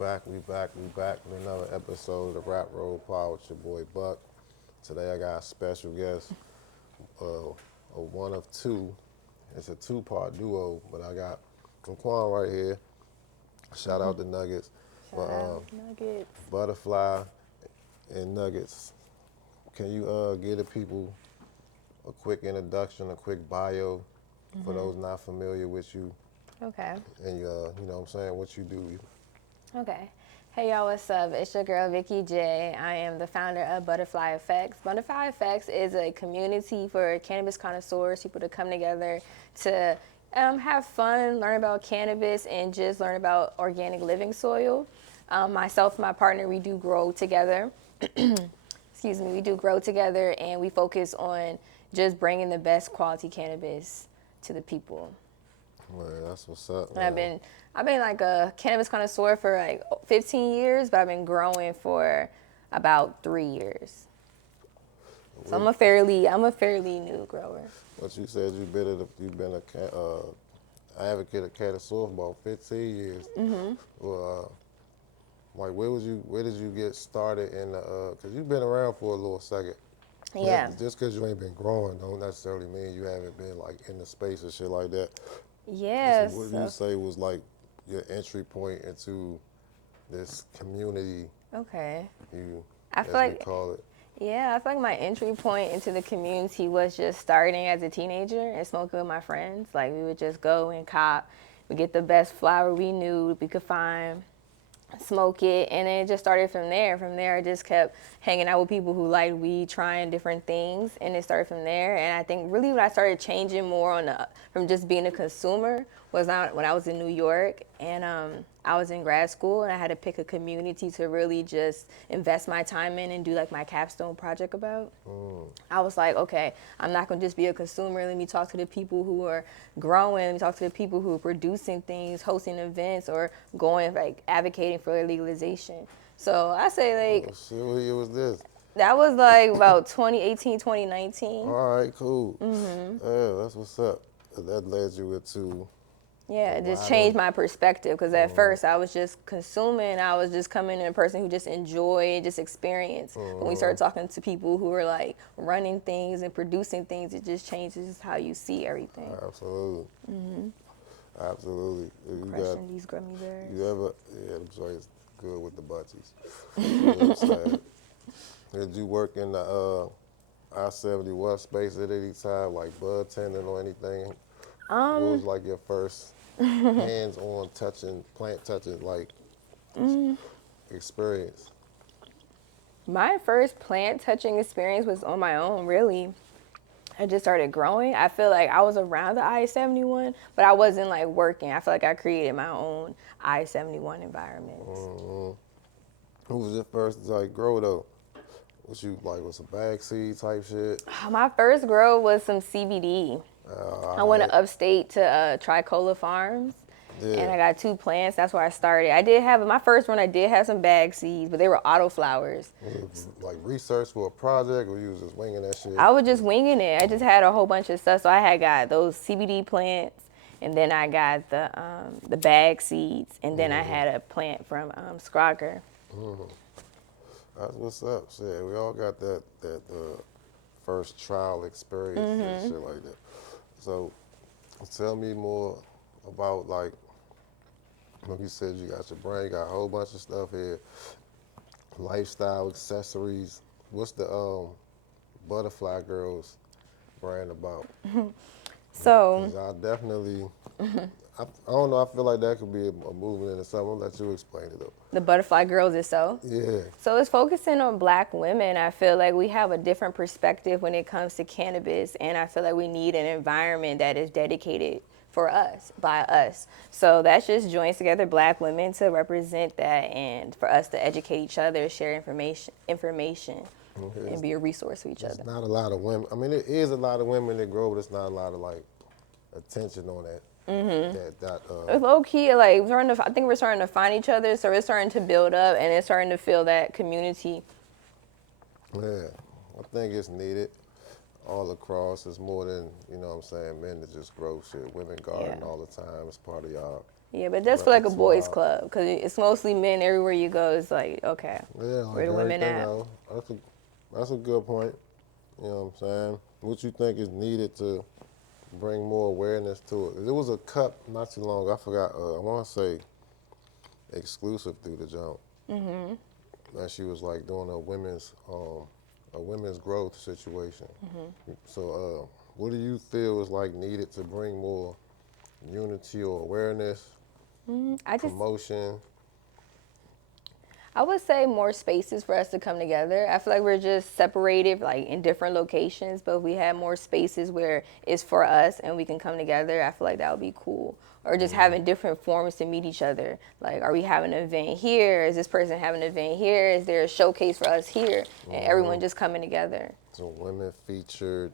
back with another episode of the Rap Roll Pod with your boy Buck. Today I got a special guest, a one of two. It's a two-part duo, but I got Quan right here. Shout out to Nuggetz. Shout out Nuggetz. BuddaFly and Nuggetz. Can you give the people a quick introduction, a quick bio for those not familiar with you? Okay. And you know what I'm saying, what you do. Okay. Hey y'all, what's up? It's your girl Vicky J. I am the founder of BuddaFly Effects. BuddaFly Effects is a community for cannabis connoisseurs, people to come together to have fun, learn about cannabis, and just learn about organic living soil. Myself and my partner, we do grow together. Excuse me, we do grow together, and we focus on just bringing the best quality cannabis to the people. Man, that's what's up. And I've been like a cannabis connoisseur for like 15 years, but I've been growing for about 3 years. So I'm a fairly new grower. But you said you've been a advocate of cannabis for about 15 years. Mm-hmm. Well, like where did you get started in the? Cause you've been around for a little second. Yeah. Just cause you ain't been growing don't necessarily mean you haven't been like in the space and shit like that. Yes. So what do you say was like your entry point into this community? Okay. I feel like, call it. Yeah, I feel like my entry point into the community was just starting as a teenager and smoking with my friends. Like we would just go and cop, we get the best flower we knew we could find, smoke it, and then it just started from there. From there, I just kept hanging out with people who liked weed, trying different things, and it started from there. And I think really when I started changing more from just being a consumer was when I was in New York, and I was in grad school, and I had to pick a community to really just invest my time in and do like my capstone project about. I was like, okay, I'm not gonna just be a consumer. Let me talk to the people who are growing. Let me talk to the people who are producing things, hosting events, or going like advocating for legalization. So I say like, What year was this? That was like about 2018, 2019. All right, cool. Yeah, that's what's up. That led you into. Yeah, it just changed my perspective because at first I was just consuming. I was just coming in a person who just enjoyed, just experience. When we started talking to people who were like running things and producing things, it just changes how you see everything. Absolutely. Absolutely. Crushing these gummy bears. The joint's good with the butties. Did you work in the I-71 space at any time, like bud tending or anything? What was like your first hands-on plant touching, like experience? My first plant touching experience was on my own, really. I just started growing. I feel like I was around the I-71, but I wasn't like working. I feel like I created my own I-71 environment. Who was your first like grow though? Was you like was a bag seed type shit? My first grow was some CBD. I went to upstate to Tricola Farms, and I got 2 plants. That's where I started. I did have my first one. I did have some bag seeds, but they were auto flowers. Like research for a project, or you was just winging that shit? I was just winging it. I just had a whole bunch of stuff. So I had got those CBD plants, and then I got the bag seeds, and then I had a plant from Scroger. That's what's up. Shit, we all got that first trial experience and shit like that. So, tell me more about like you said you got your brand, you got a whole bunch of stuff here, lifestyle accessories. What's the BuddaFly Girls brand about? So I definitely, I don't know. I feel like that could be a movement into something. I'll let you explain it though. the BuddaFly Girls itself. Yeah. So it's focusing on Black women. I feel like we have a different perspective when it comes to cannabis, and I feel like we need an environment that is dedicated for us, by us. So that's just joins together Black women to represent that, and for us to educate each other, share information, and be a resource for each other. There's not a lot of women. I mean, there is a lot of women that grow, but it's not a lot of like attention on that. It's low key, like I think we're starting to find each other, so we're starting to build up, and it's starting to feel that community. Yeah, I think it's needed all across. It's more than, you know what I'm saying, men that just grow shit. Women garden all the time. It's part of y'all Yeah, but it does feel like a boys' repertoire. club because it's mostly men everywhere you go. It's like, okay, Yeah, like where the women everything at? else. That's a good point. You know what I'm saying? What you think is needed to bring more awareness to it? There was a cup not too long ago. I forgot. I want to say exclusive through the jump. And she was like doing a women's growth situation. So, what do you feel is like needed to bring more unity or awareness, I just promotion? I would say more spaces for us to come together. I feel like we're just separated, like in different locations, but if we had more spaces where it's for us and we can come together, I feel like that would be cool. Or just having different forums to meet each other. Like, are we having an event here? Is this person having an event here? Is there a showcase for us here? And everyone just coming together. So women featured,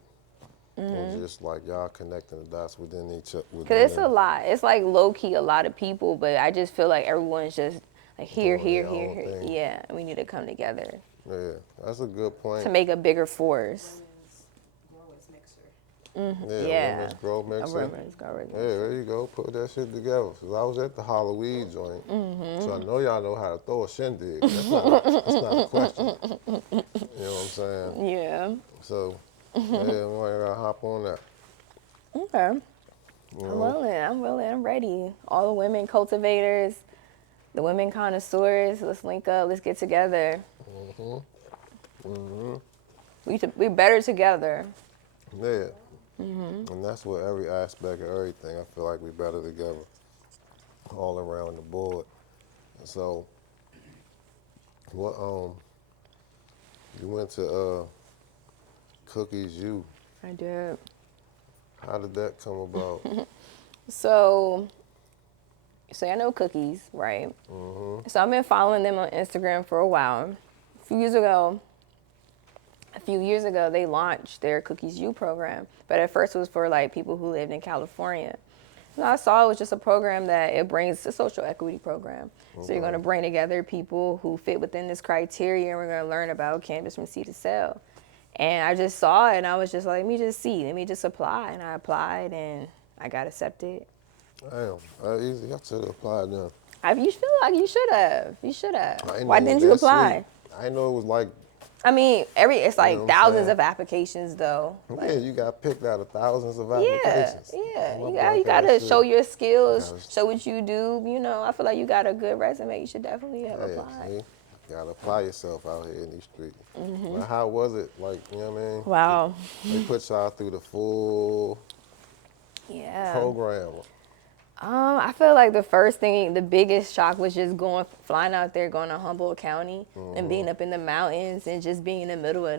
or just like y'all connecting the dots within each other. Because it's a lot. It's like low key a lot of people, but I just feel like everyone's just like here, Doing here, their here, own here. thing. Yeah, we need to come together Yeah, that's a good point. to make a bigger force. Women's growers mixer. Yeah, Yeah. women's grow A mixer. women's growers Yeah, mixer. there you go. Put that shit together. 'Cause I was at the Halloween joint, so I know y'all know how to throw a shindig. That's not a question. You know what I'm saying? Yeah. So, yeah, we gotta hop on that. Okay. You I'm know? willing. I'm willing. I'm ready. All the women cultivators, the women connoisseurs. Let's link up. Let's get together. We better together. Yeah. And that's what every aspect of everything. I feel like we better together, all around the board. And so, what you went to Cookies U. I did. How did that come about? So I know Cookies, right? So I've been following them on Instagram for a while. A few years ago, they launched their Cookies U program, but at first it was for like people who lived in California. And I saw it was just a program that it brings a social equity program. So you're going to bring together people who fit within this criteria, and we're going to learn about cannabis from seed to sale. And I just saw it, and I was just like, let me just apply. And I applied, and I got accepted. Damn, that easy. I should have applied then. You feel like you should have. You should have. I didn't Why know it didn't was you that apply? sweet. I didn't know it was like, I mean, it's like You know what I'm thousands saying? of applications, though. yeah, you got picked out of thousands of Yeah, applications. yeah. I'm a You black gotta ass show shit. your skills, Gotta- show what you do. You know, I feel like you got a good resume. You should definitely have Hey, applied. see, you gotta apply yourself out here in these streets. Now, how was it? Like, you know what I mean? Wow. They put y'all through the full Yeah. program. I feel like the biggest shock was just flying out there, going to Humboldt County, and being up in the mountains and just being in the middle of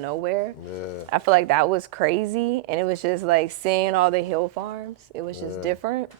nowhere. Yeah. I feel like that was crazy, and it was just like seeing all the hill farms. It was just Yeah. different,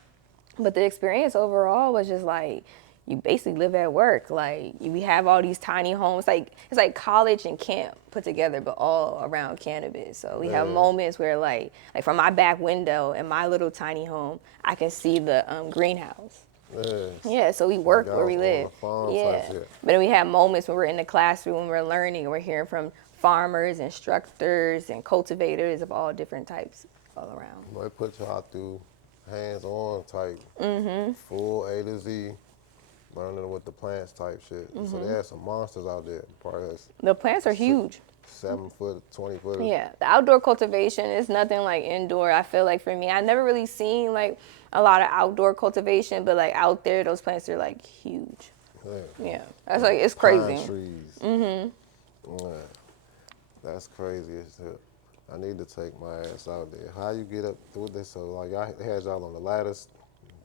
but the experience overall was just like you basically live at work. Like we have all these tiny homes, like it's like college and camp put together, but all around cannabis. So we have Yeah. moments where like from my back window in my little tiny home, I can see the greenhouse. Yeah. Yeah, so we work Like where we out on live. the farm type Yeah, shit. but then we have moments when we're in the classroom, when we're learning, and we're hearing from farmers, instructors, and cultivators of all different types all around. They put y'all through hands-on type, full A to Z, learning with the plants type shit. So they had some monsters out there. Probably has The plants are huge. 7 foot, 20 foot. Yeah, the outdoor cultivation is nothing like indoor. I feel like for me, I never really seen like a lot of outdoor cultivation, but like out there, those plants are like huge. Yeah, that's like it's crazy. Pine trees. Yeah. That's crazy as hell. I need to take my ass out there. How you get up through this? So like y'all had y'all on the ladders,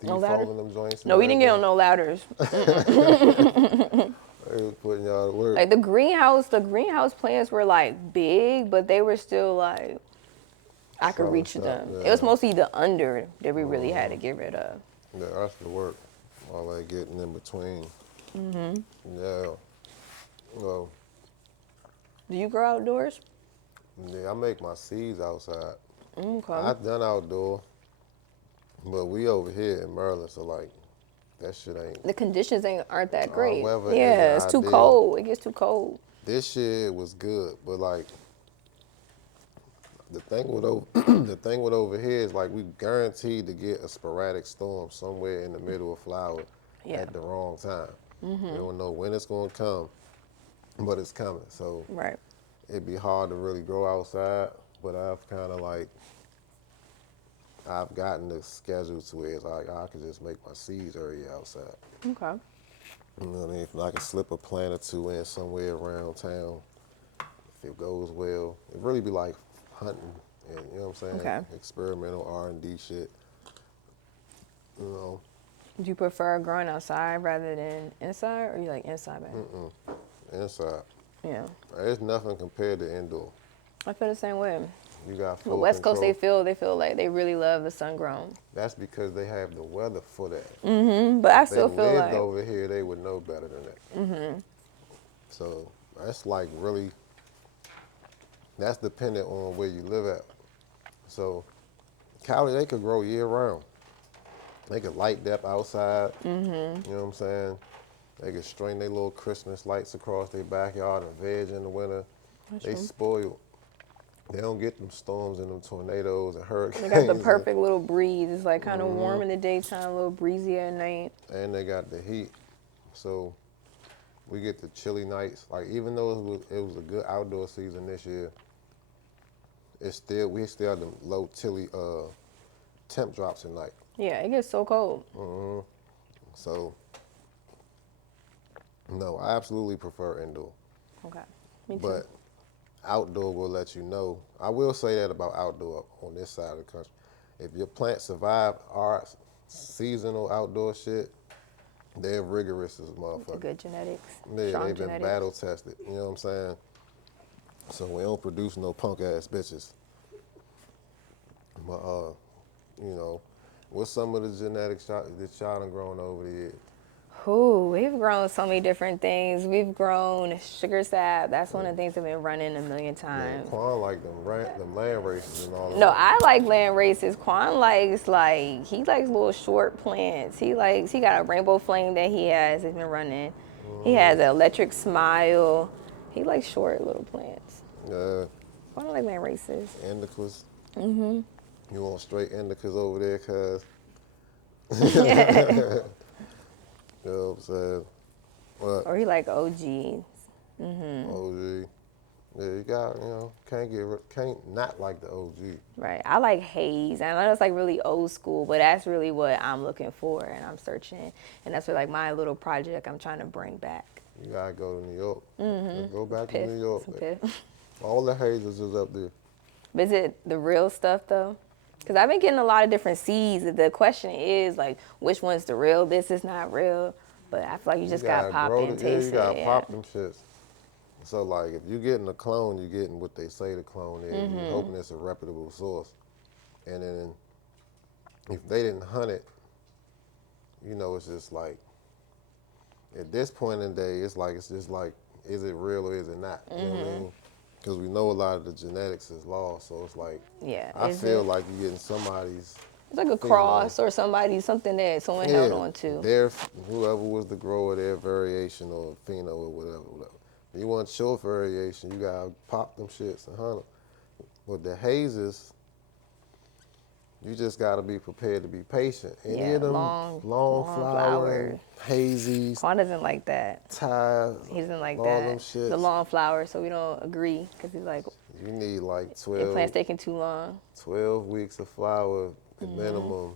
No ladder? defoaming them joints. No, we didn't get on no ladders. They was putting y'all to work. Like the greenhouse plants were like big, but they were still like I could Solid reach stuff, them. yeah. It was mostly the under that we really had to get rid of. Yeah, that's the work. All that getting in between. Yeah. Well, Do you grow outdoors? yeah, I make my seeds outside. Okay. I've done outdoor, but we over here in Maryland, so like that shit ain't. The conditions aren't that great. weather Yeah, isn't it's too ideal. cold. It gets too cold. This year was good, but like The thing with the thing with over here is like we guaranteed to get a sporadic storm somewhere in the middle of flower at the wrong time. We don't know when it's gonna come, but it's coming. So Right. it'd be hard to really grow outside. But I've kind of like I've gotten the schedule to where it's like I can just make my seeds area outside. Okay. You know what I mean? If I can slip a plant or two in somewhere around town, if it goes well, it really be like hunting and you know what I'm saying? Okay. Experimental R&D shit. You know, Do you prefer growing outside rather than inside, or you like inside better? inside. Yeah. There's nothing compared to indoor. I feel the same way. You got The full West Coast, control. they feel like they really love the sun grown. That's because they have the weather for that. But I If they still feel lived like over here, they would know better than that. So that's like really, that's dependent on where you live at. So Cali, they could grow year round. They could light dep outside. You know what I'm saying? They could string their little Christmas lights across their backyard and veg in the winter. They spoiled. They don't get them storms and them tornadoes and hurricanes. they got the perfect little breeze. It's like kind of warm in the daytime, a little breezy at night. And they got the heat. So we get the chilly nights. Like even though it was a good outdoor season this year, we still have the low chilly temp drops at night. Yeah, it gets so cold. So no, I absolutely prefer indoor. Okay. Me too. But outdoor will let you know. I will say that about outdoor on this side of the country. If your plants survive our seasonal outdoor shit, they're rigorous as a The motherfucker. good genetics. Yeah, Strong they've been genetics. battle tested. You know what I'm saying? So we don't produce no punk ass bitches. But you know, what's some of the genetics that y'all done grown over the years? Ooh, we've grown so many different things. We've grown sugar sap. That's one of the things that we've been running a million Yeah, times. Quan like them land races and all that. No, I like land races. Quan likes he likes little short plants. He got a rainbow flame that he has. He's been running. He has an electric smile. He likes short little plants. Yeah, Quan like land races. indicas. You want straight indicas over there, cuz. You know what I'm saying? What? Or he like OGs. OG. Yeah, you got, you know, can't not like the OG. Right. I like haze. I know it's like really old school, but that's really what I'm looking for and I'm searching. And that's what like my little project I'm trying to bring back. You gotta go to New York. Go back to New York. Some pith. All the hazes is up there. But is it the real stuff though? Because I've been getting a lot of different seeds. The question is like, which one's the real? This is not real. But I feel like you just gotta pop it and taste it. You gotta pop them shits. So like, if you're getting a clone, you're getting what they say the clone is. You're hoping it's a reputable source. And then if they didn't hunt it, you know, it's just like, at this point in the day, it's just like, is it real or is it not? You know what I mean? Because we know a lot of the genetics is lost, so it's like, Yeah. I feel like you're getting somebody's. It's like a cross or something that someone held on to. Whoever was the grower, their variation or pheno or whatever. If you want your variation, you gotta pop them shits and hunt them. With the hazes, you just gotta be prepared to be patient. Any of them long flowering, hazies, Quan doesn't like that. ties, He doesn't like all that. them shits. The long flowers, so we don't agree because he's like, You need like your plant's taking too long. 12 weeks of flower at minimum.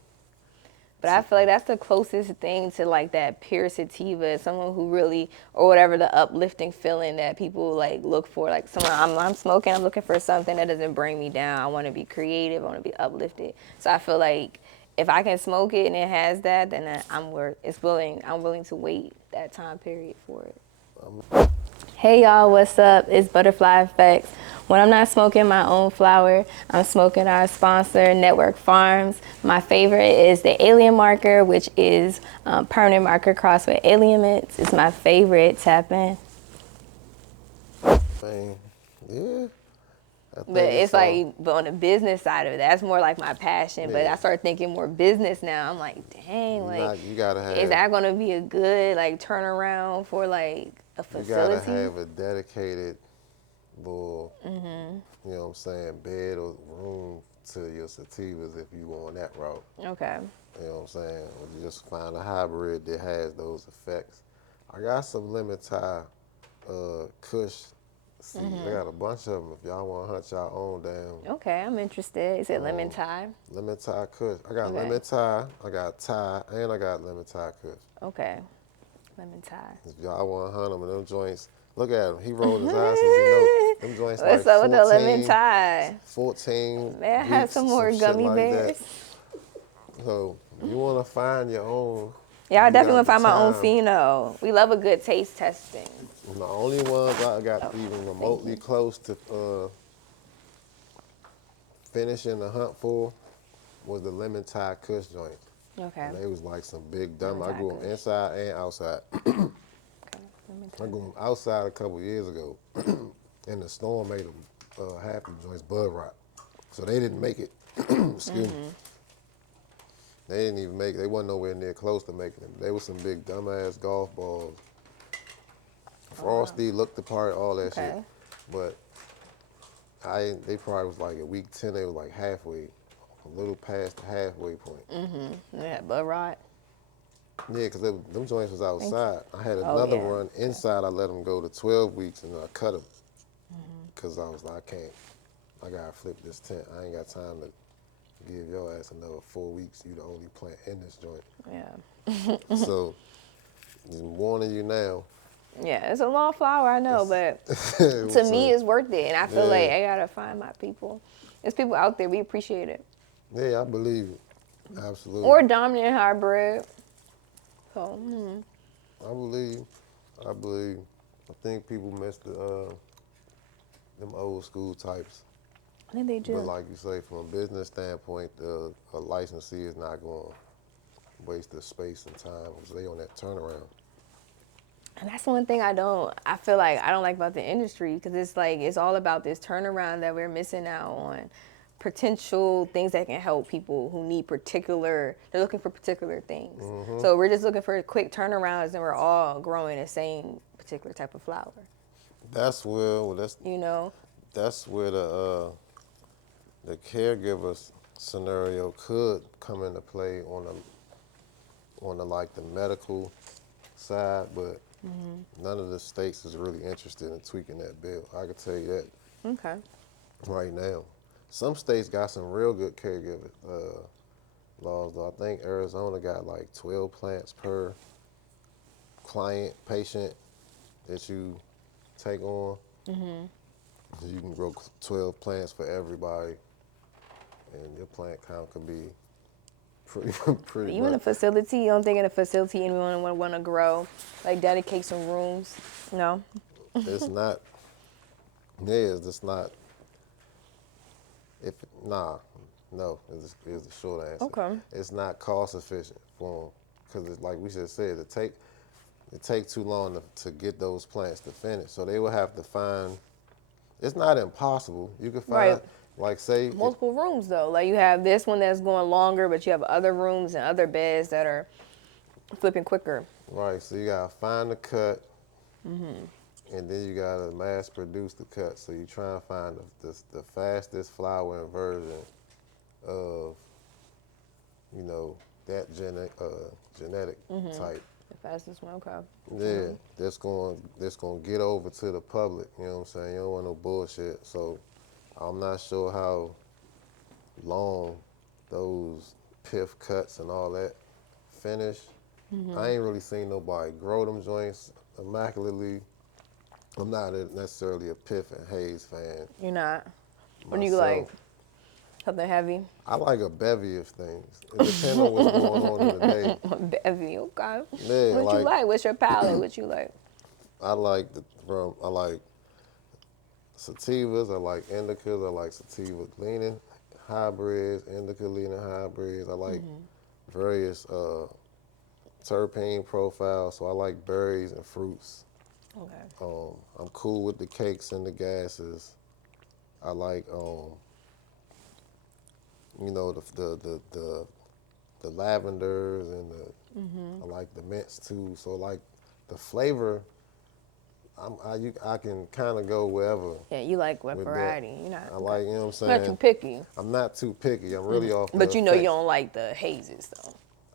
But I feel like that's the closest thing to like that pure sativa, someone who really, or whatever the uplifting feeling that people like look for. Like someone, I'm smoking, I'm looking for something that doesn't bring me down. I want to be creative, I want to be uplifted. So I feel like if I can smoke it and it has that, then I'm willing to wait that time period for it. Hey y'all, what's up? It's BuddaFly Effects. When I'm not smoking my own flower, I'm smoking our sponsor, Network Farms. My favorite is the Alien Marker, which is permanent marker crossed with Alien Mints. It's my favorite. Tap in. Man, yeah. But it's like, but on the business side of it, that's more like my passion. But I start thinking more business now. I'm like, dang, you gotta have, is that gonna be a good like turnaround for like a facility? You gotta have a dedicated little, you know what I'm saying, bed or room to your sativas if you go on that route. Okay. You know what I'm saying? Or you just find a hybrid that has those effects. I got some lemon tie Kush seeds. I got a bunch of them if y'all want to hunt y'all own down. Okay, I'm interested. You said lemon tie? Lemon tie Kush. I got Okay. lemon tie, I got tie, and I got lemon tie Kush. Okay. Lemon tie. If y'all want to hunt them, and them joints, look at him. He rolled his eyes, you know. Them joints What's like up with the lemon tie? 14 May I weeks, have some more shit gummy like bears? That. So you want to find your own. Yeah, I you definitely want got to the find my own time. pheno. We love a good taste testing. The only ones I got even remotely close to finishing the hunt for was the lemon tie Kush joint. Okay. And they was like some big dumb. Lemon I tie grew them Kush. inside and outside. Okay. Lemon tie. I grew them outside a couple years ago, and the storm made them half the joints bud rot. So they didn't make it. Excuse me. They didn't even make it. They wasn't nowhere near close to making them. They were some big dumbass golf balls. Frosty, looked the part, all that shit. Okay. But they probably was like at week 10, they was like halfway, a little past the halfway point. Yeah, bud rot. Yeah, because them joints was outside. I had Oh, another yeah. run inside. I let them go to 12 weeks and I cut them because I was like, I got to flip this tent. I ain't got time to give your ass another 4 weeks. You the only plant in this joint. Yeah. So, I'm warning you now. Yeah, it's a long flower, I know, but to me, it's worth it. And I feel like I got to find my people. There's people out there, we appreciate it. Yeah, I believe it. Absolutely. Or dominant hybrid. So, I believe. I think people miss them old school types. I think they do. But like you say, from a business standpoint, a licensee is not going to waste the space and time because they on that turnaround. And that's one thing I feel like I don't like about the industry because it's like, it's all about this turnaround that we're missing out on potential things that can help people who need they're looking for particular things. So we're just looking for quick turnarounds and we're all growing the same particular type of flower. That's where, You know? that's where the caregiver scenario could come into play on the like the medical side, but none of the states is really interested in tweaking that bill. I can tell you that Okay. right now. Some states got some real good caregiver laws, though. I think Arizona got like 12 plants per patient that you take on. So you can grow 12 plants for everybody, and your plant count could be pretty You in a much. facility, you don't think in a facility anyone would want to grow, like dedicate some rooms? No? It's not. Yeah, it's just not. No, is the short answer. Okay. It's not cost efficient for them because, like we just said, it take too long to get those plants to finish. So they will have to find. It's not impossible. You can find, Right. like, say, Multiple rooms though. Like you have this one that's going longer, but you have other rooms and other beds that are flipping quicker. right. So you gotta find the cut, and then you gotta mass produce the cut. So you try and find the fastest flowering version of, that genetic type. The fastest one, okay. Yeah, that's going to get over to the public. You know what I'm saying? You don't want no bullshit. So I'm not sure how long those pith cuts and all that finish. I ain't really seen nobody grow them joints immaculately. I'm not necessarily a Piff and Hayes fan. You're not. What do you myself. like? Something heavy? I like a bevy of things. It depends on what's going on in the day. Bevy, okay. Yeah, What you like? What's your palate? What you like? I like sativas, I like indicas, I like sativa leaning hybrids, indica leaning hybrids. I like various terpene profiles, so I like berries and fruits. Okay. I'm cool with the cakes and the gases. I like the lavenders and I like the mints too. So like the flavor I can kind of go wherever. Yeah, you like what with that. variety. You're not. I like, you know what I'm You're saying? not too picky. I'm not too picky. I'm really off the But you know you effects. don't like the hazes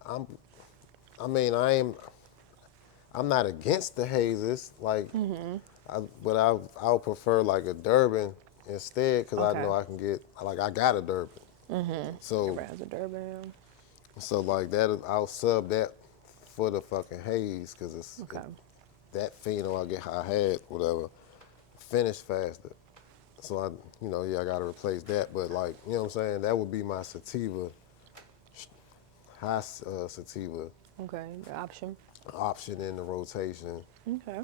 though. I mean, I'm not against the hazes, like, but I'll prefer like a Durban instead, because I Okay. know I can get, like, I got a Durban. So, Everybody has a Durban. so like that, I'll sub that for the fucking haze, because Okay. that pheno I had, whatever, finished faster. So I got to replace that. But like, you know what I'm saying? That would be my sativa, high sativa Okay, the option. option in the rotation. Okay.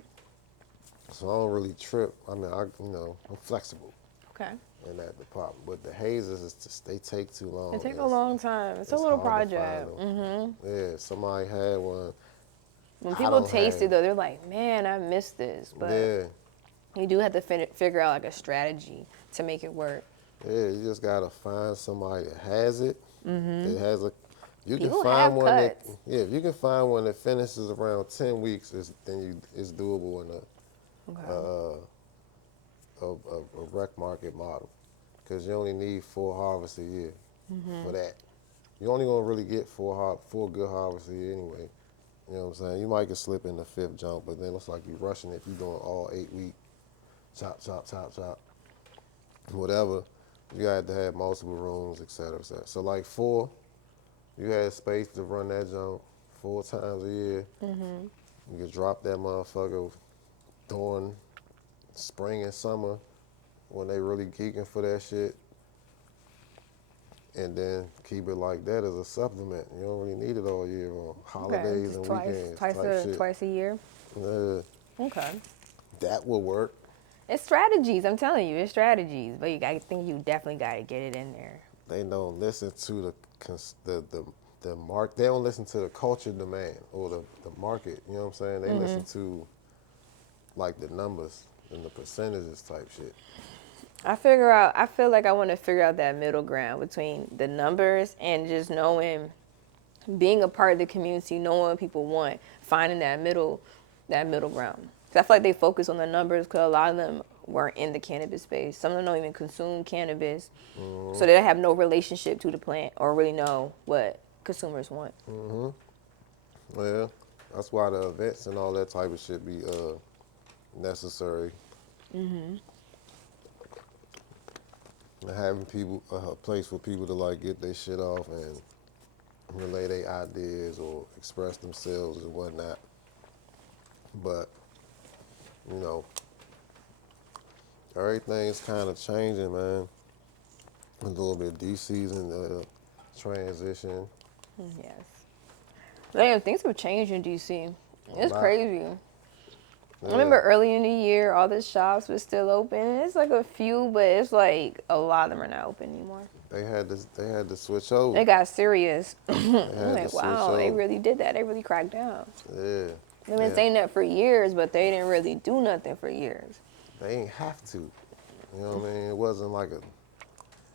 So I don't really trip. I mean, I'm flexible Okay. in that department. But the hazes, they take too long. It takes a long time. It's a little hard to project. find them. Yeah, somebody had one. When I people don't taste have- it though, they're like, "Man, I missed this." But Yeah, you do have to figure out like a strategy to make it work. yeah. You just gotta find somebody that has it. That has a. You People can find have one cuts. if you can find one that finishes around 10 weeks, it's doable in Okay. a rec market model, because you only need 4 harvests a year for that. You're only gonna really get 4 good harvests a year anyway. You know what I'm saying? You might get slip in the 5th jump, but then it's like you're rushing it if you're doing all 8 week, chop, chop, chop, chop, whatever. You had to have multiple rooms, et cetera, et cetera. So like 4, you had space to run that jump 4 times a year. You could drop that motherfucker during spring and summer when they really geeking for that shit, and then keep it like that as a supplement. You don't really need it all year on holidays and weekends type shit. Twice a year. Yeah, Okay. that would work. It's strategies. I'm telling you, it's strategies. But I think you definitely got to get it in there. They don't listen to the mark. They don't listen to the culture demand or the market. You know what I'm saying? They listen to like the numbers and the percentages type shit. I feel like I want to figure out that middle ground between the numbers and just knowing, being a part of the community, knowing what people want, finding that middle ground. 'Cause I feel like they focus on the numbers because a lot of them weren't in the cannabis space. Some of them don't even consume cannabis, so they have no relationship to the plant or really know what consumers want. Yeah, that's why the events and all that type of shit be necessary. And having people a place for people to like get their shit off and relay their ideas or express themselves and whatnot. But everything's kind of changing, man. A little bit. DC's in the transition. Yes. Damn, things have changed in DC. It's lot. crazy. I remember early in the year, all the shops were still open. It's like a few, but it's like a lot of them are not open anymore. They had to switch over. They got serious. They I'm had to like, switch wow, they over. really did that. They really cracked down. Yeah. They've been saying that for years, but they didn't really do nothing for years. They ain't have to. You know what I mean? It wasn't like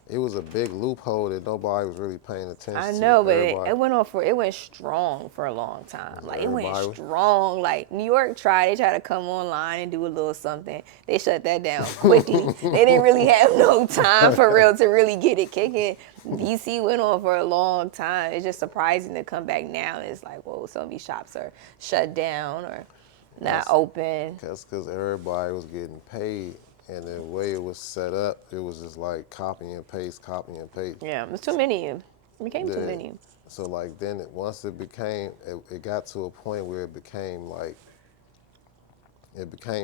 it was a big loophole that nobody was really paying attention to. I know, but Everybody- it went strong for a long time. Like it went Everybody- strong. Like New York tried to come online and do a little something. They shut that down quickly. They didn't really have no time for real to really get it kicking. DC went on for a long time. It's just surprising to come back now. It's like, whoa, some of these shops are shut down or not open. That's because everybody was getting paid, and the way it was set up, it was just like copy and paste. Yeah, there's too many. It became too Yeah. many. So like then once it got to a point where it became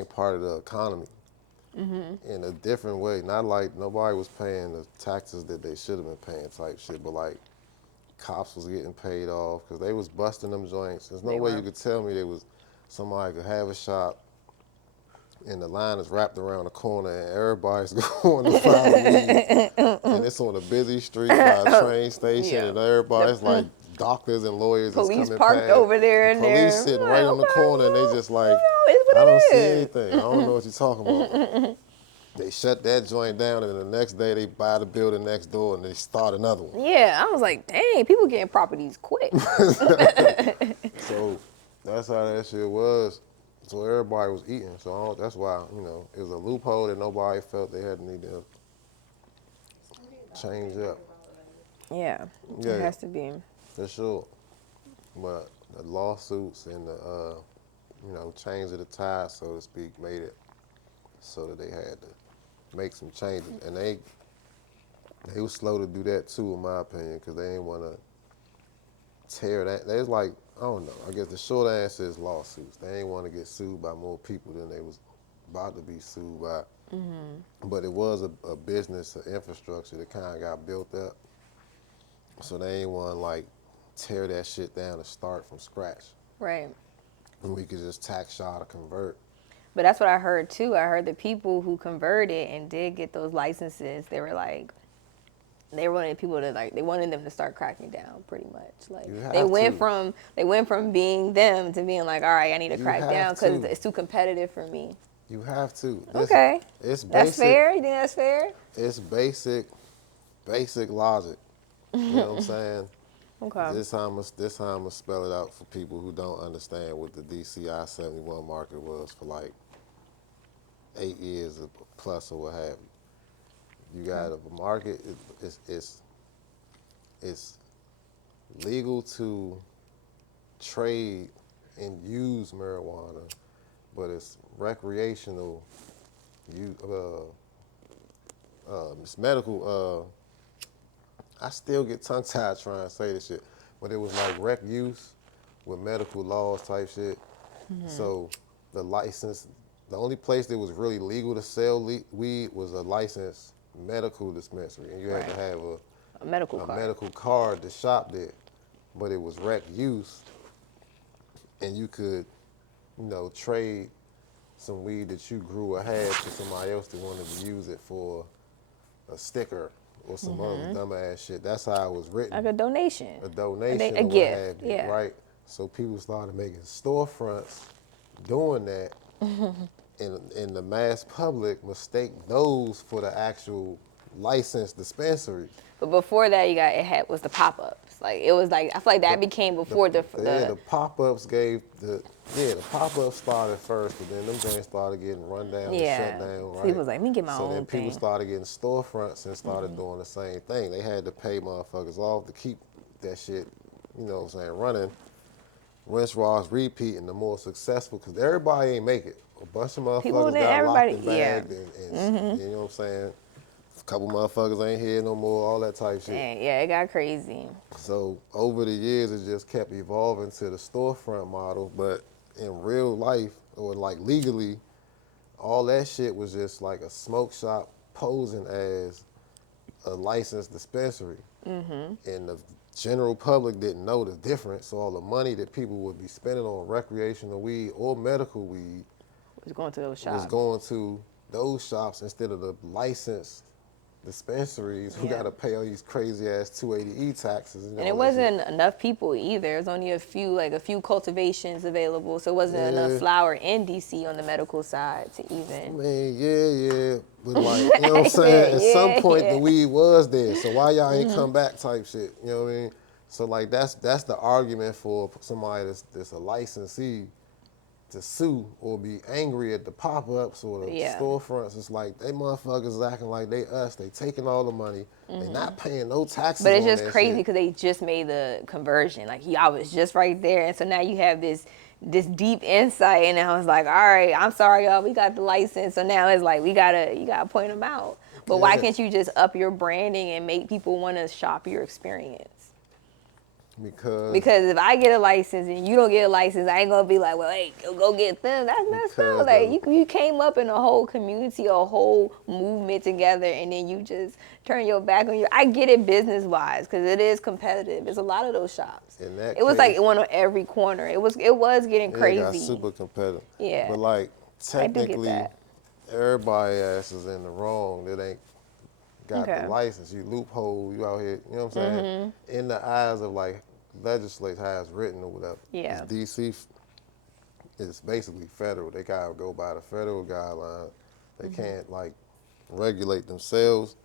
part of the economy in a different way. Not like nobody was paying the taxes that they should have been paying type shit, but like cops was getting paid off because they was busting them joints. There's no They way were. you could tell me somebody could have a shop and the line is wrapped around the corner and everybody's going to follow me. And it's on a busy street by a train station Yeah. and everybody's like doctors and lawyers Police is coming parked past. over there and Police there. sitting I'm right like, on the okay, corner and they well, just like, it's what I it don't see is. anything. I don't know what you're talking about. They shut that joint down and the next day they buy the building next door and they start another one. Yeah, I was like, dang, people getting properties quick. So that's how that shit was. So everybody was eating. So that's why, it was a loophole that nobody felt they had to need to change up. Yeah, it Yeah, has to be. for sure. But the lawsuits and the, change of the tide, so to speak, made it so that they had to make some changes. And they was slow to do that too, in my opinion, because they didn't want to tear that. They was like, I don't know. I guess the short answer is lawsuits. They didn't want to get sued by more people than they was about to be sued by. But it was a business, an infrastructure that kind of got built up. So they ain't want to like tear that shit down and start from scratch. Right. And we could just tax y'all to convert. But that's what I heard too. I heard the people who converted and did get those licenses, they were like, they wanted people to like, they wanted them to start cracking down pretty much. Like they went from being them to being like, all right, I need to crack down because it's too competitive for me. You have to. Okay. It's basic. That's fair. You think that's fair? It's basic logic. You know what I'm saying? Okay. This time I'ma spell it out for people who don't understand what the DC I-71 market was for like 8 years plus or what have you. You got a market. It's legal to trade and use marijuana, but it's recreational. It's medical. I still get tongue tied trying to say this shit, but it was like rec use with medical laws type shit. So the license, the only place that was really legal to sell weed was a licensed medical dispensary, and you had to have a medical card to shop there. But it was rec use, and you could, trade some weed that you grew or had to somebody else that wanted to use it for a sticker or some other dumbass shit. That's how it was written. Like a donation. A donation, a or gift. what have you, Yeah. right? So people started making storefronts doing that, and the mass public mistake those for the actual licensed dispensary. But before that, was the pop-ups. Like it was like I feel like that became before the pop-ups the pop-ups started first, but then them things started getting run down and shut down, right? So people was like, me get my own So then people thing. started getting storefronts and started doing the same thing. They had to pay motherfuckers off to keep that shit, running. Rinse, wash, repeat, and the more successful, because everybody ain't make it. A bunch of motherfuckers got locked and bagged, and you know what I'm saying? A couple motherfuckers ain't here no more, all that type shit. And yeah, it got crazy. So over the years, it just kept evolving to the storefront model, but in real life, or like legally, all that shit was just like a smoke shop posing as a licensed dispensary. And the general public didn't know the difference, so all the money that people would be spending on recreational weed or medical weed Was going to those shops. was going to those shops instead of the licensed dispensaries who got to pay all these crazy ass 280E taxes. And it wasn't enough people either. There's only a few cultivations available, so it wasn't enough flower in DC on the medical side to even. Man, yeah, but like, you know what I'm saying? At some point, the weed was there, so why y'all ain't come back type shit, you know what I mean? So like, that's the argument for somebody that's a licensee to sue or be angry at the pop-ups or the storefronts. It's like, they motherfuckers acting like they us. They taking all the money. They not paying no taxes. But it's just on that crazy shit. because they just made the conversion. Like y'all was just right there, and so now you have this deep insight. And I was like, all right, I'm sorry, y'all. We got the license, so now it's like you gotta point them out. But why can't you just up your branding and make people want to shop your experience? Because if I get a license and you don't get a license, I ain't gonna be like, well, hey, go get them. That's messed up. Like you came up in a whole community, a whole movement together, and then you just turn your back on your. I get it business wise because it is competitive. There's a lot of those shops. It was like one on every corner. It was getting crazy. It got super competitive. Yeah. But like technically, everybody ass is in the wrong. That ain't got the license. You loophole. You out here. You know what I'm saying? In the eyes of like legislate how it's written or whatever. Yeah. DC is basically federal. They gotta go by the federal guidelines. They can't like regulate themselves.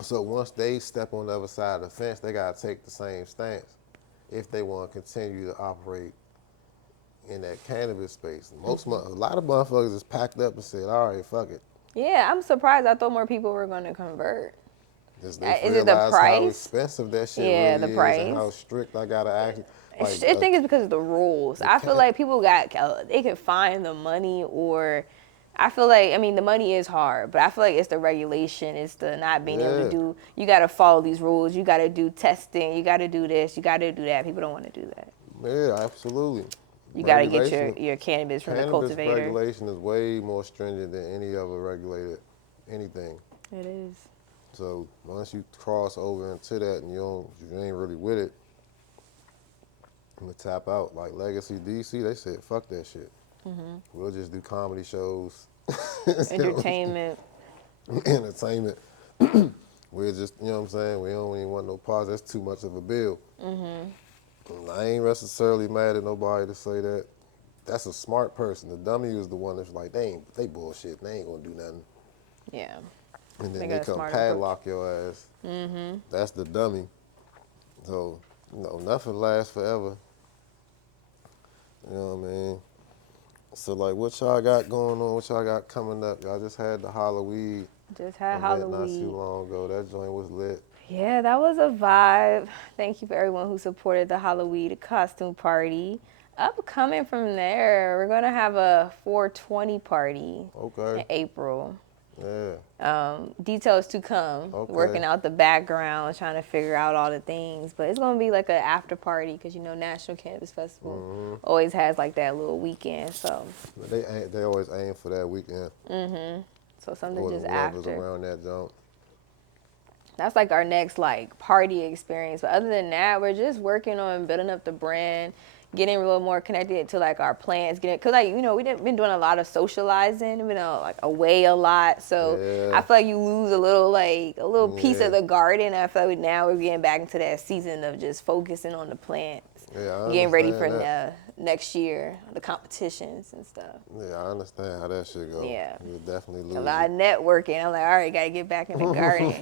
So once they step on the other side of the fence, they gotta take the same stance if they want to continue to operate in that cannabis space. A lot of motherfuckers just packed up and said, all right, fuck it. Yeah, I'm surprised. I thought more people were going to convert. Just they Is it the realize how price? expensive that shit Yeah, really the is and price. how strict I gotta act. Like, I think it's because of the rules. I feel cat- like people they can find the money, or I feel like, I mean, the money is hard, but I feel like it's the regulation. It's the not being able to do, you got to follow these rules. You got to do testing. You got to do this. You got to do that. People don't want to do that. Yeah, absolutely. You got to get your cannabis from the cultivator. Regulation is way more stringent than any other regulated anything. It is. So once you cross over into that and you ain't really with it, I'm gonna tap out. Like Legacy DC, they said, fuck that shit. We'll just do comedy shows. Entertainment. Entertainment. We're just, you know what I'm saying? We don't even want no pause. That's too much of a bill. I ain't necessarily mad at nobody to say that. That's a smart person. The dummy is the one that's like, they bullshit. They ain't gonna do nothing. Yeah. And then They they got a come smart padlock your ass. That's the dummy. So, nothing lasts forever. You know what I mean? So, like, what y'all got going on? What y'all got coming up? Y'all just had the Halloween Just had event not too Halloween. long ago. That joint was lit. Yeah, that was a vibe. Thank you for everyone who supported the Halloween costume party. Upcoming from there, we're going to have a 420 party in April. Yeah. Details to come. Okay. Working out the background, trying to figure out all the things. But it's going to be like an after party because, National Cannabis Festival always has like that little weekend. So They always aim for that weekend. so something Or just whoever's after. around that jump. That's like our next like party experience. But other than that, we're just working on building up the brand, getting a little more connected to like our plans. Cause we've been doing a lot of socializing, like away a lot. So I feel like you lose a little piece of the garden. I feel like now we're getting back into that season of just focusing on the plants. Yeah, I getting ready understand for that. next year, the competitions and stuff. Yeah, I understand how that shit goes. Yeah. You definitely lose A lot of networking. I'm like, all right, gotta get back in the garden.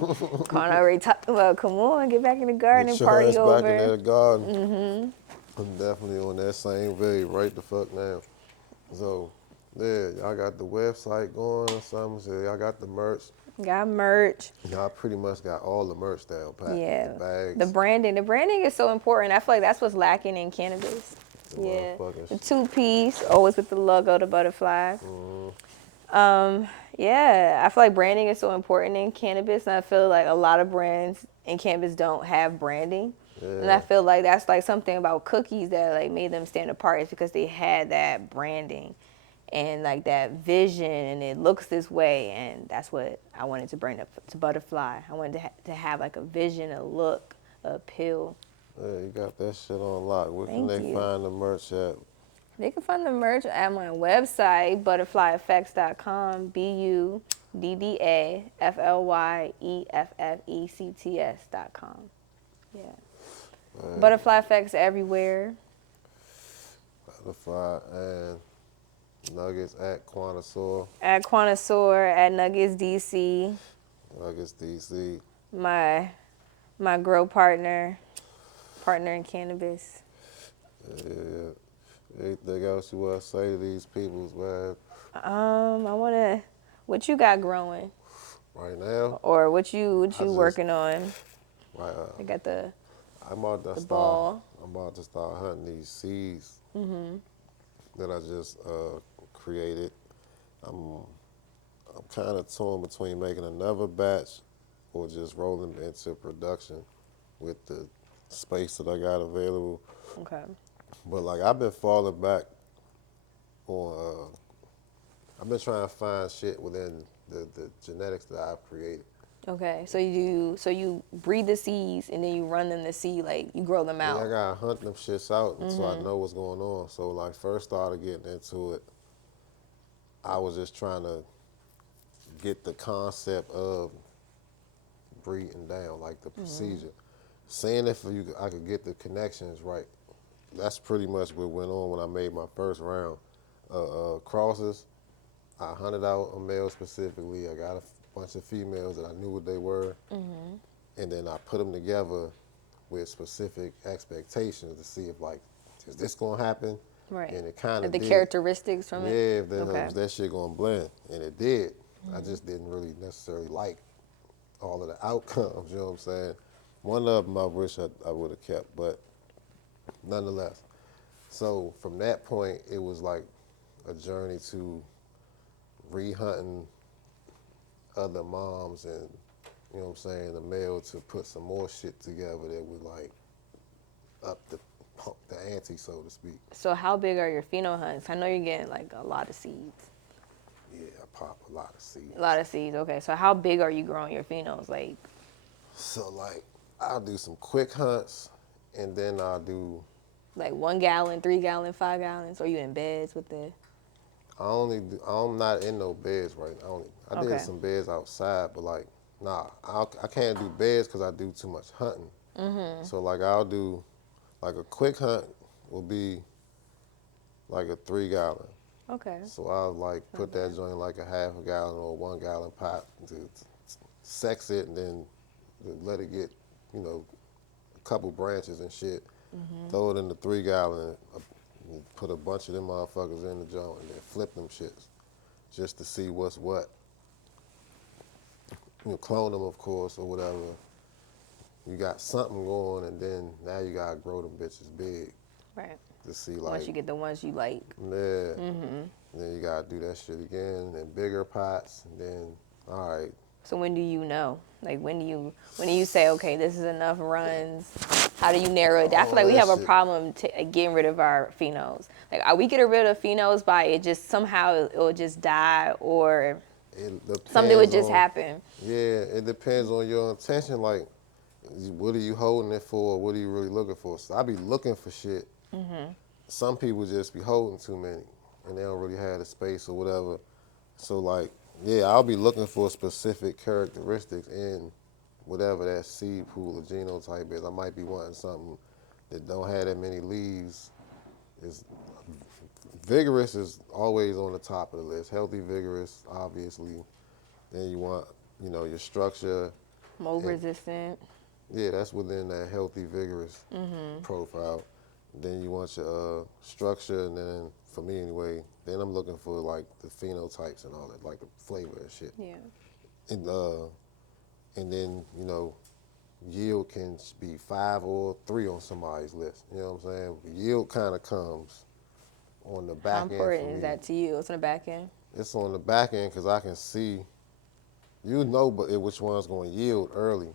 Quan already talked about, come on, get back in the garden and party Get your ass back in over. that garden. I'm definitely on that same vein right the fuck now. So, yeah, y'all got the website going or something. So y'all got the merch. Got merch. Y'all pretty much got all the merch down packed. Yeah. The bags. The branding is so important. I feel like that's what's lacking in cannabis. Yeah. The 2-piece, always with the logo, the butterfly. Yeah, I feel like branding is so important in cannabis, and I feel like a lot of brands in cannabis don't have branding. Yeah. And I feel like that's like something about cookies that like made them stand apart is because they had that branding and like that vision, and it looks this way, and that's what I wanted to bring up to BuddaFly. I wanted to have like a vision, a look, a appeal. Yeah, you got that shit on lock. Where can Thank they you. find the merch at? They can find the merch at my website, BuddaFlyEffects.com, BuddaFlyEffects.com. Yeah. BuddaFly Effects everywhere. BuddaFly and Nuggetz at Quannesior. At Quannesior, at Nuggetz DC. Nuggetz DC. My grow partner in cannabis. Yeah. Anything else you want to say to these peoples, man? What you got growing? Right now? Or what you working on? Right. I got the ball. I'm about to start hunting these seeds that I just created. I'm kind of torn between making another batch or just rolling into production with the space that I got available. Okay. But like I've been falling back on, I've been trying to find shit within the genetics that I've created. Okay, so you breed the seeds and then you run them to see, like you grow them out. Yeah, I gotta hunt them shits out so I know what's going on. So like first started getting into it, I was just trying to get the concept of breeding down, like the procedure. Seeing if I could get the connections right. That's pretty much what went on when I made my first round. Crosses, I hunted out a male specifically. I got a bunch of females that I knew what they were. And then I put them together with specific expectations to see if like, is this gonna happen? Right. And it kind Like of the did. characteristics from it? Yeah, then Okay. was that shit gonna blend, and it did. I just didn't really necessarily like all of the outcomes. You know what I'm saying? One of them I wish I would have kept, but nonetheless. So from that point, it was like a journey to re-hunting other moms and, you know what I'm saying, the male to put some more shit together that would like up the ante, so to speak. So how big are your pheno hunts? I know you're getting like a lot of seeds. Yeah, I pop a lot of seeds. A lot of seeds. Okay. So how big are you growing your phenos? Like, So like, I'll do some quick hunts, and then I'll do. 1 gallon, 3 gallon, 5 gallons? Or you in beds with the? I'm not in no beds right now. I did Okay. some beds outside, but like, nah, I can't do beds because I do too much hunting. So like, I'll do, like a quick hunt will be like a 3 gallon. Okay. So I'll like put that joint like a half a gallon or 1 gallon pot to sex it and then let it get, you know, a couple branches and shit. Throw it in the 3 gallon and put a bunch of them motherfuckers in the joint and then flip them shits just to see what's what. You know, clone them, of course, or whatever. You got something going, and then now you gotta grow them bitches big Right. to see like. Once you get the ones you like. Yeah. Then you gotta do that shit again, and bigger pots, and then all right. So when do you know? Like when do you say, okay, this is enough runs? How do you narrow it down? I feel like we have a problem getting rid of our phenos. Like, are we getting rid of phenos by it just somehow it will just die, or something would just happen? Yeah, it depends on your intention. Like, what are you holding it for? What are you really looking for? So I be looking for shit. Some people just be holding too many, and they don't really have the space or whatever. So like, yeah, I'll be looking for specific characteristics in whatever that seed pool or genotype is. I might be wanting something that don't have that many leaves. Is vigorous is always on the top of the list. Healthy, vigorous, obviously. Then you want, you know, your structure. Mold resistant. Yeah, that's within that healthy, vigorous profile. Then you want your structure, and then for me anyway, then I'm looking for like the phenotypes and all that, like the flavor and shit. Yeah. And then, you know, yield can be 5 or 3 on somebody's list. You know what I'm saying? Yield kind of comes on the back How end. important is that to you? It's on the back end? It's on the back end because I can see, you know, but which one's going to yield early.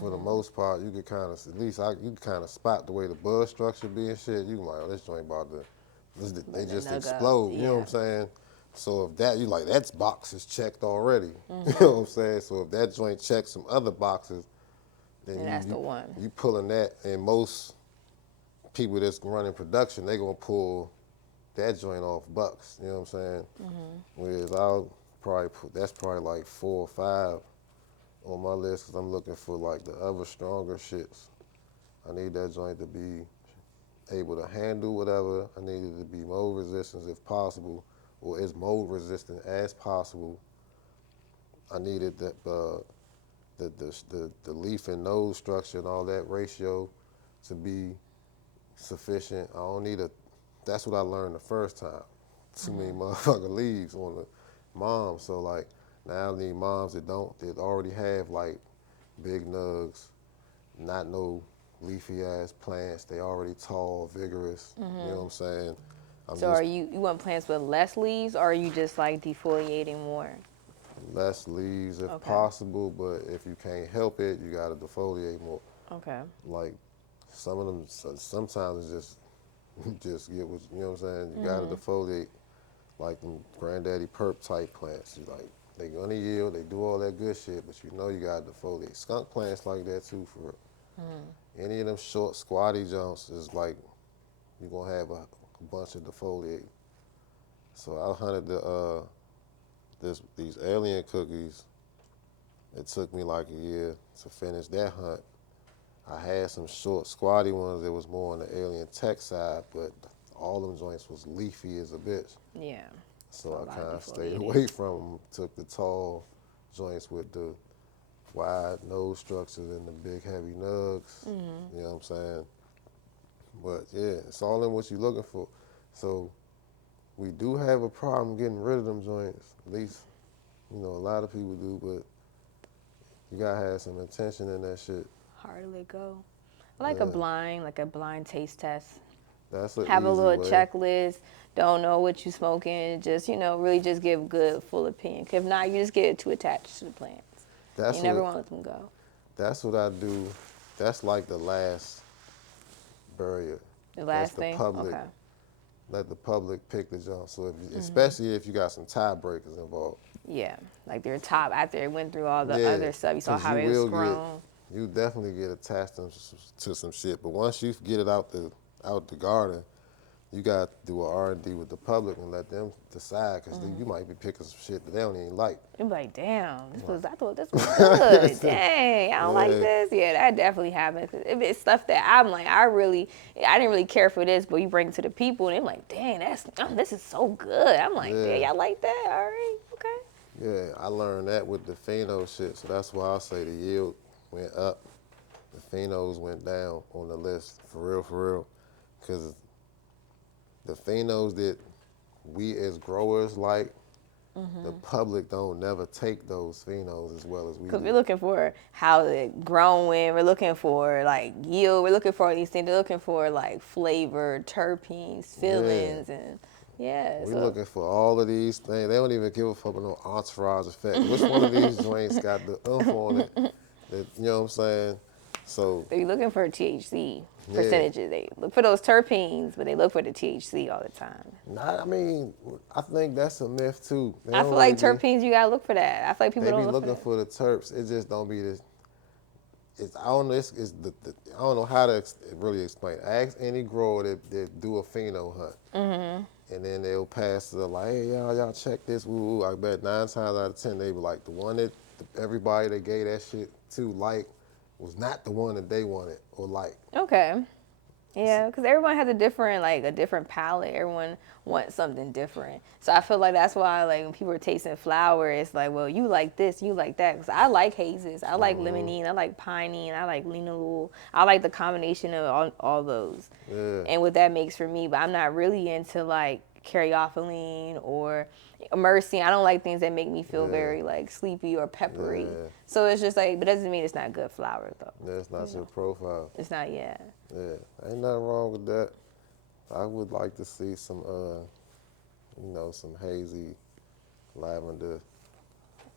For the most part, you could kind of, at least you can kind of spot the way the bud structure be and shit. You can like, oh, this joint about to, they just explode. You know what I'm saying? So if that, you like, that's boxes checked already. You know what I'm saying? So if that joint checks some other boxes, then And that's the one. You pulling that, and most people that's running production, they gonna pull that joint off bucks. You know what I'm saying? Whereas I'll probably that's probably like 4 or 5 on my list because I'm looking for like the other stronger shits. I need that joint to be able to handle whatever. I need it to be mold resistant if possible, or as mold resistant as possible. I needed that the leaf and node structure and all that ratio to be sufficient. I don't need that's what I learned the first time. Too many motherfucking leaves on the mom. So like now I need moms that already have like big nugs, not no leafy ass plants. They already tall, vigorous. You know what I'm saying? So are you want plants with less leaves, or are you just like defoliating more? Less leaves if possible, but if you can't help it, you gotta defoliate more. Okay. Like some of them, sometimes it's just get what you know what I'm saying. You gotta defoliate, like them granddaddy perp type plants. You like they gonna yield, they do all that good shit, but you know you gotta defoliate. Skunk plants like that too for any of them short squatty jumps is like you're gonna have a bunch of defoliate. So I hunted these alien cookies. It took me like a year to finish that hunt. I had some short squatty ones that was more on the alien tech side, but all them joints was leafy as a bitch. Yeah. So I kind of stayed away from them. Took the tall joints with the wide nose structures and the big heavy nugs. You know what I'm saying? But yeah, it's all in what you're looking for. So we do have a problem getting rid of them joints. At least, a lot of people do, but you gotta have some intention in that shit. Hard to let go. I like a blind taste test. That's an Have a easy little way. checklist. Don't know what you smoking. Just really just give good full opinion. If not, you just get too attached to the plants. You never want to let them go. That's what I do. That's like the last barrier. The last the thing. Public, okay. Let the public pick the jump. So especially if you got some tiebreakers involved. Yeah, like their top after it went through all the other stuff. You saw how it was grown. You definitely get attached to some shit. But once you get it out the garden, you got to do an R&D with the public and let them decide, because you might be picking some shit that they don't even like. You're like, damn, I thought this was good. Dang, I don't like this. Yeah, that definitely happens. If it's stuff that I'm like, I didn't really care for this, but you bring it to the people, and they're like, dang, this is so good. I'm like, damn, y'all like that? All right, okay. Yeah, I learned that with the pheno shit, so that's why I say the yield went up, the phenos went down on the list, for real, because the phenos that we as growers like, the public don't never take those phenos as well as we do. Because we're looking for how it growing, we're looking for like yield, we're looking for these things, they're looking for like flavor, terpenes, fillings, and We're looking for all of these things. They don't even give a fuck about no entourage effect. Which one of these joints got the oomph on it? That, you know what I'm saying? So they're looking for THC percentages. They look for those terpenes, but they look for the THC all the time. I think that's a myth too. I feel like terpenes, you gotta look for that. I feel like people don't look for that. They be looking for the terps. It just don't be this. I don't know how to really explain. Ask any grower that do a pheno hunt, and then they'll pass it like, hey y'all check this. Woo. I bet 9 times out of 10 they be like, the one that everybody that gave that shit to was not the one that they wanted or like. Okay. Yeah, because everyone has a different palate. Everyone wants something different. So I feel like that's why, like, when people are tasting flower, it's like, well, you like this, you like that. Because I like hazes. I like limonene. I like pinene. I like linalool. I like the combination of all those. Yeah. And what that makes for me. But I'm not really into, like, caryophyllene or myrcene. I don't like things that make me feel very, like, sleepy or peppery. Yeah. So it's just like, but it doesn't mean it's not good flower, though. Yeah, it's not your profile. It's not, yeah. Yeah, ain't nothing wrong with that. I would like to see some, some hazy lavender.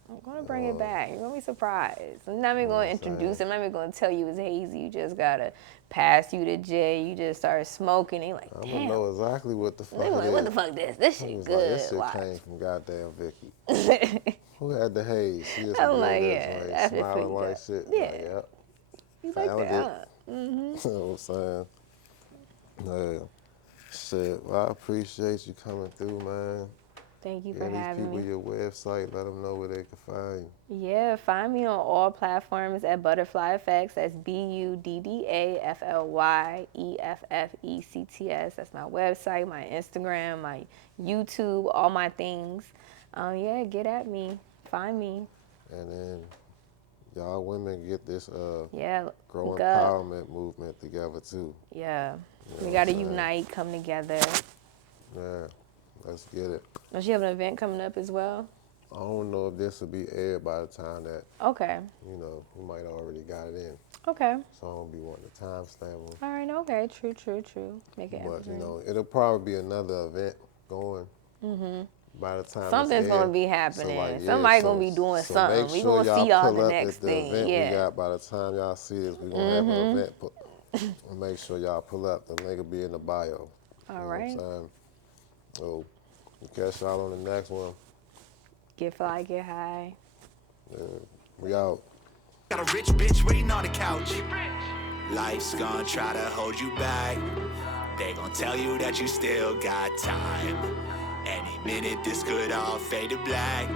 I'm gonna bring it back. You're gonna be surprised. I'm not even gonna introduce it. I'm not even gonna tell you it's hazy. You just gotta pass you to Jay. You just start smoking. And you're like, damn. I'm gonna know exactly what the fuck. Like, what the fuck this shit good. Like, this shit came from goddamn Vicky. Who had the haze? She just I'm like, that's smiling like shit. Yeah. Like, yep. You like that? Huh? You know what I'm saying? Shit, well, I appreciate you coming through, man. Thank you for having me. These people your website, let them know where they can find you. Yeah, find me on all platforms at BuddaFly Effects. That's BuddaFlyEffects. That's my website, my Instagram, my YouTube, all my things. Get at me. Find me. And then y'all women get this growing up. empowerment movement together too. Yeah. We got to unite, come together. Yeah, let's get it. Does she have an event coming up as well? I don't know if this will be aired by the time that, we might already got it in. Okay. So I don't be wanting to timestamp them. All right, okay, true. Make it happen. But, it'll probably be another event going. By the time something's going to be happening. Somebody's going to be doing something. We're going to see y'all the next thing. We got, by the time y'all see this, we're going to have an event. And make sure y'all pull up. The link will be in the bio. All right. So, we'll catch y'all on the next one. Get fly, get high. Yeah, we out. Got a rich bitch waiting on the couch. Life's gonna try to hold you back. They gonna tell you that you still got time. Any minute this could all fade to black.